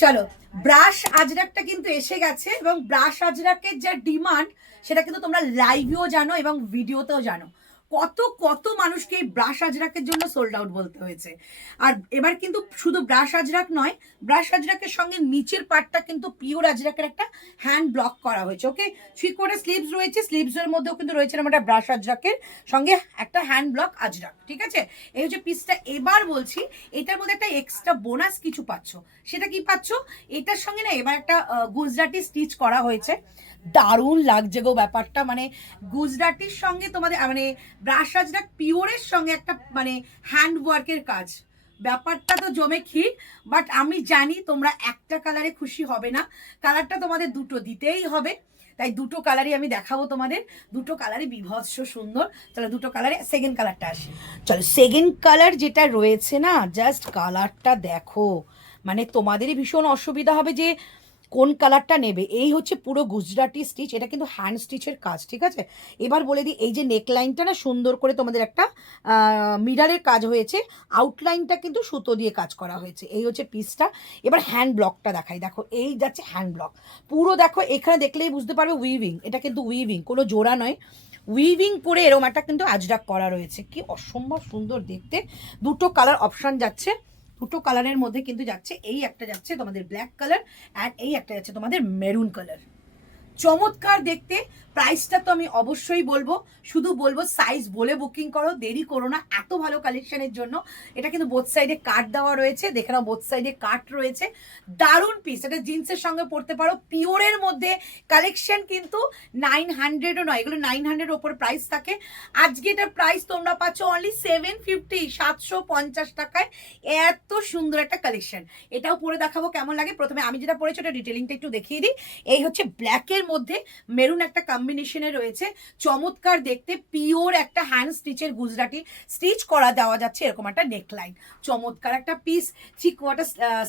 চলো, ব্রাশ আজরাকটা কিন্তু এসে গেছে এবং ব্রাশ আজরাকের যা ডিমান্ড সেটা কিন্তু তোমরা লাইভেও জানো এবং ভিডিওতেও জানো। কত কত মানুষকে এই ব্রাশ আজরাকের জন্য সোল্ড আউট বলতে হয়েছে। আর এবার কিন্তু শুধু ব্রাশ আজরাক নয়, ব্রাশ আজরাকের সঙ্গে নিচের পার্টটা কিন্তু পিওর আজরাকের একটা হ্যান্ড ব্লক করা হয়েছে। ওকে, 3/4 স্লিভস রয়েছে, স্লিভসের মধ্যেও কিন্তু রয়েছে একটা ব্রাশ আজরাকের সঙ্গে একটা হ্যান্ড ব্লক আজরাক। ঠিক আছে, এই হচ্ছে পিসটা। এবার বলছি এটার মধ্যে একটা এক্সট্রা বোনাস কিছু পাচ্ছ। সেটা কি পাচ্ছ? এটার সঙ্গে না এবার একটা গুজরাটি স্টিচ করা হয়েছে। দারুণ লাগছে গো ব্যাপারটা, মানে গুজরাটির সঙ্গে তোমাদের মানে ব্রাশ আজরাক পিওরের সঙ্গে একটা মানে হ্যান্ড ওয়ার্কের কাজ। ব্যাপারটা তো জমে ক্ষীর। বাট আমি জানি তোমরা একটা কালারে খুশি হবে না, কালারটা তোমাদের দুটো দিতেই হবে। তাই দুটো কালারই আমি দেখাবো তোমাদের, দুটো কালারই বিভৎস সুন্দর। চলো দুটো কালারে সেকেন্ড কালারটা আসে। চলো সেকেন্ড কালার যেটা রয়েছে না, জাস্ট কালারটা দেখো, মানে তোমাদেরই ভীষণ অসুবিধা হবে যে কোন কালারটা নেবে। এই হচ্ছে পুরো গুজরাটি স্টিচ, এটা কিন্তু হ্যান্ড স্টিচের কাজ। ঠিক আছে, এবার বলে দিই, এই যে নেকলাইনটা না সুন্দর করে তোমাদের একটা মিরারের কাজ হয়েছে, আউটলাইনটা কিন্তু সুতো দিয়ে কাজ করা হয়েছে। এই হচ্ছে পিসটা। এবার হ্যান্ড ব্লকটা দেখাই, দেখো এই যাচ্ছে হ্যান্ড ব্লক পুরো। দেখো এখানে দেখলেই বুঝতে পারবে উইভিং, এটা কিন্তু উইভিং, কোনো জোড়া নয়, উইভিং করে এরকম একটা কিন্তু আজরাক করা রয়েছে। কি অসম্ভব সুন্দর দেখতে। দুটো কালার অপশান যাচ্ছে, দুটো কালারের মধ্যে কিন্তু যাচ্ছে, এই একটা যাচ্ছে তোমাদের ব্ল্যাক কালার আর এই একটা যাচ্ছে তোমাদের মেরুন কালার। চমৎকার দেখতে। প্রাইসটা তো আমি অবশ্যই বলবো, শুধু বলবো সাইজ বলে বুকিং করো, দেরি করো না এত ভালো কালেকশনের জন্য। এটা কিন্তু বোথ সাইডে কাট দেওয়া রয়েছে, দেখে নাও বোথ সাইডে কাট রয়েছে। দারুণ পিস, এটা জিন্সের সঙ্গে পরতে পারো, পিওরের মধ্যে কালেকশন কিন্তু 900ও নয়, এগুলো 900 ওপর প্রাইস থাকে। আজকে এটার প্রাইস তোমরা পাচ্ছ অনলি 750, 750 টাকায়। এত সুন্দর একটা কালেকশন। এটাও পরে দেখাবো কেমন লাগে। প্রথমে আমি যেটা পরেছি ওটা ডিটেলিংটা একটু দেখিয়ে দিই। এই হচ্ছে ব্ল্যাকের মধ্যে মেরুন একটা কম্বিনেশনে রয়েছে, চমৎকার দেখতে। পিওর একটা হ্যান্ড স্টিচের গুজরাটি স্টিচ করা দেওয়া যাচ্ছে, এরকম একটা নেকলাইন, চমৎকার একটা পিস। 3/4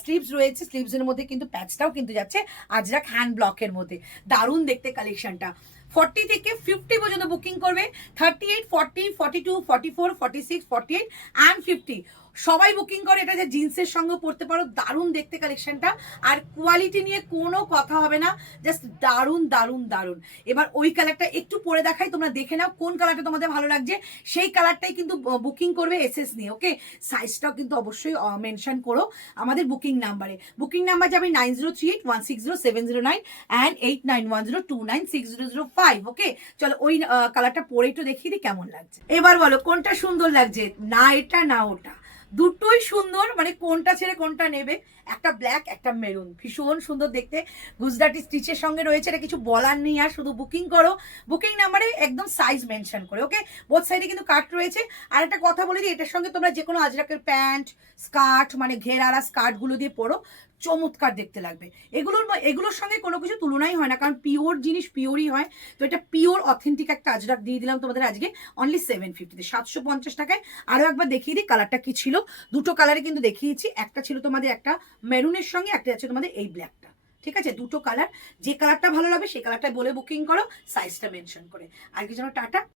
স্লিভস রয়েছে, স্লিভসের মধ্যে কিন্তু প্যাচটাও কিন্তু যাচ্ছে আজরাক হ্যান্ড ব্লকের মধ্যে। দারুণ দেখতে কালেকশনটা। 40 থেকে 50 পর্যন্ত বুকিং করবে। 38, 40, 42, 44, 46, 48 অ্যান্ড 50 সবাই বুকিং করে। এটা যে জিন্সের সঙ্গে পরতে পারো, দারুণ দেখতে কালেকশনটা। আর কোয়ালিটি নিয়ে কোনো কথা হবে না, জাস্ট দারুণ দারুণ দারুণ। এবার ওই কালারটা একটু পরে দেখাই, তোমরা দেখে নাও কোন কালারটা তোমাদের ভালো লাগছে, সেই কালারটাই কিন্তু বুকিং করবে এসএস নিয়ে। ওকে, সাইজটাও কিন্তু অবশ্যই মেনশন করো আমাদের বুকিং নাম্বারে। বুকিং নাম্বার যাবে 9038160709 অ্যান্ড 8910296005। ওকে, চলো ওই কালারটা পরে একটু দেখিয়ে দিই কেমন লাগছে। এবার বলো কোনটা সুন্দর লাগছে, না এটা না ওটা, দুটোই সুন্দর, মানে কোনটা ছেড়ে কোনটা নেবে। একটা ব্ল্যাক একটা মেরুন, ভীষণ সুন্দর দেখতে, গুজরাটি স্টিচের সঙ্গে রয়েছে। এটা কিছু বলার নেই, আর শুধু বুকিং করো বুকিং নাম্বারে একদম সাইজ মেনশন করে। ওকে, বোথ সাইডে কিন্তু কাট রয়েছে। আর একটা কথা বলে দিই, এটার সঙ্গে তোমরা যে কোনো আজরাকের প্যান্ট স্কার্ট মানে ঘেরারা স্কার্টগুলো দিয়ে পরো, চমৎকার দেখতে লাগবে। এগুলোর সঙ্গে কোনো কিছু তুলনাই হয় না, কারণ পিওর জিনিস পিওরই হয়। তো এটা পিওর অথেন্টিক একটা আজরাক দিয়ে দিলাম তোমাদের আজকে অনলি 750, 750 টাকায়। আরও একবার দেখিয়ে দিই কালারটা কি ছিল। দুটো কালারে কিন্তু দেখিয়েছি, একটা ছিল তোমাদের একটা মেরুনের সঙ্গে, একটা আছে তোমাদের এই ব্ল্যাকটা। ঠিক আছে, দুটো কালার, যে কালারটা ভালো লাগবে সেই কালারটা বলে বুকিং করো, সাইজটা মেনশন করে। আর কি যেন টাটা।